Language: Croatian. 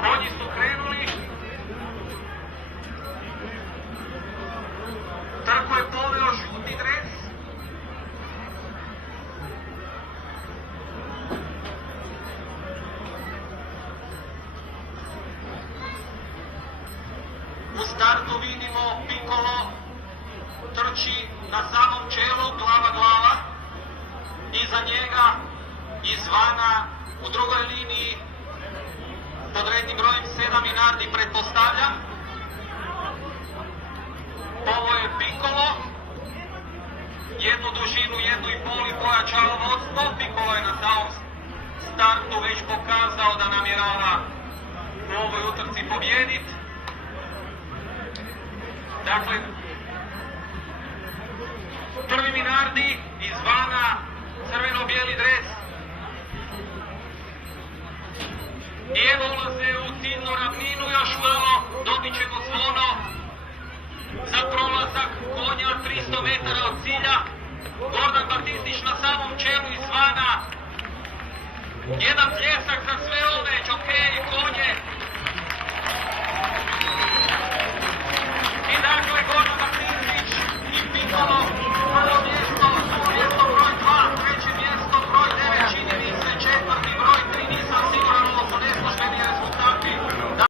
Konji su krenuli. Trku je poveo žuti dres. U startu vidimo Piccolo trči na samom čelu, glava. Iza njega izvana u drugoj liniji pod rednim brojem 7 Minardi, pretpostavljam. Ovo je Piccolo. Jednu dužinu, 1,5 i pojačao vodstvo. Piccolo je na samom startu već pokazao da namjerava u ovoj utrci pobijediti. Dakle, prvi Minardi izvana, crveno-bijeli dres. I evo ulaze u ciljnu ravninu, još malo, dobit ćemo zvono za prolazak konja 300 metara od cilja. Gordan Bartistić na samom čelu izvana. Jedan pljesak za